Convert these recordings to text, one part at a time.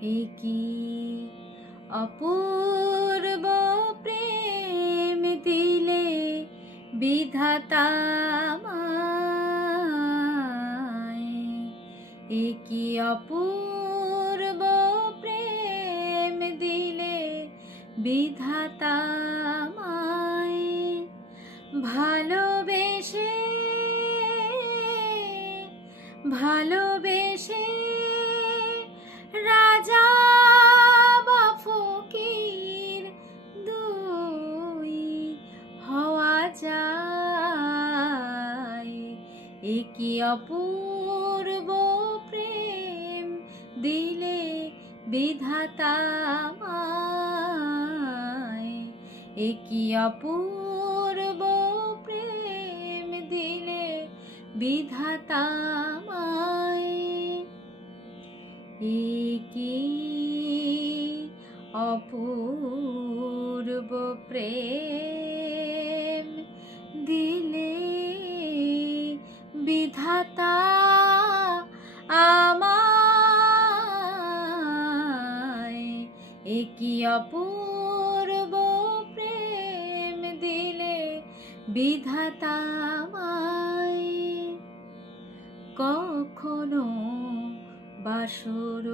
কি অপূর্ব প্রেম দিলে বিধাতা আমায়। এ কি অপূর্ব প্রেম দিলে বিধাতা। ভালোবেসে ভালোবেসে এ অপূর্ব প্রেম দিলে বিধাতা আমায়। অপূর্ব প্রেম দিলে বিধাতা আমায়। অপূর্ব প্রেম অপূর্ব প্রেম দিলে বিধাতা আমায়। কখনো বাসর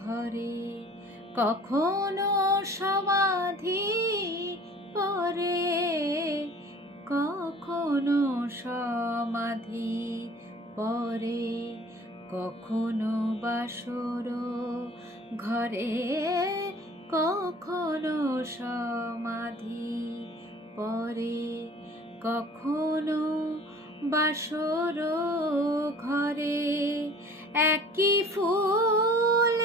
ঘরে, কখনো সমাধি পরে, কখনো সমাধি পরে, কখনো বাসর ঘরে কখনো সমাধি পরে কখনো বাসর ঘরে। একই ফুল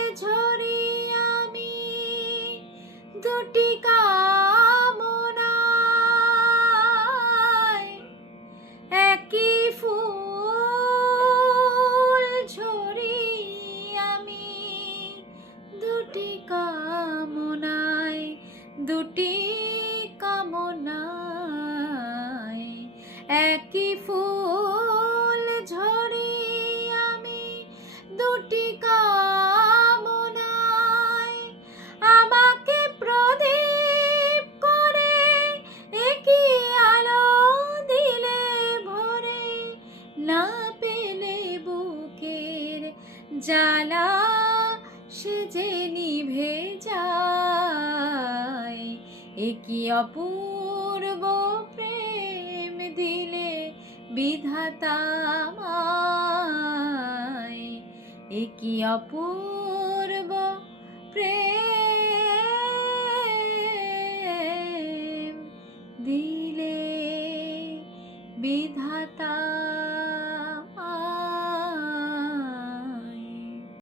কামনায় একই ফুল ঝরি আমি দুটি কামনায়। আমাকে প্রদীপ করে একই আলো দিলে ভরে, না পেলে বুকের জ্বালা সে যে নিভে যায়। এ কি অপূর্ব প্রেম দিলে বিধাতা আমায়। এ কি অপূর্ব প্রেম দিলে বিধাতা